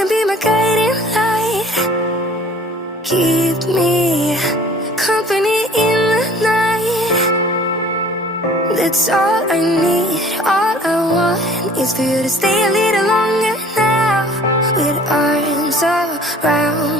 can be my guiding light. Keep me company in the night. That's all I need, all I want is for you to stay a little longer now. With arms around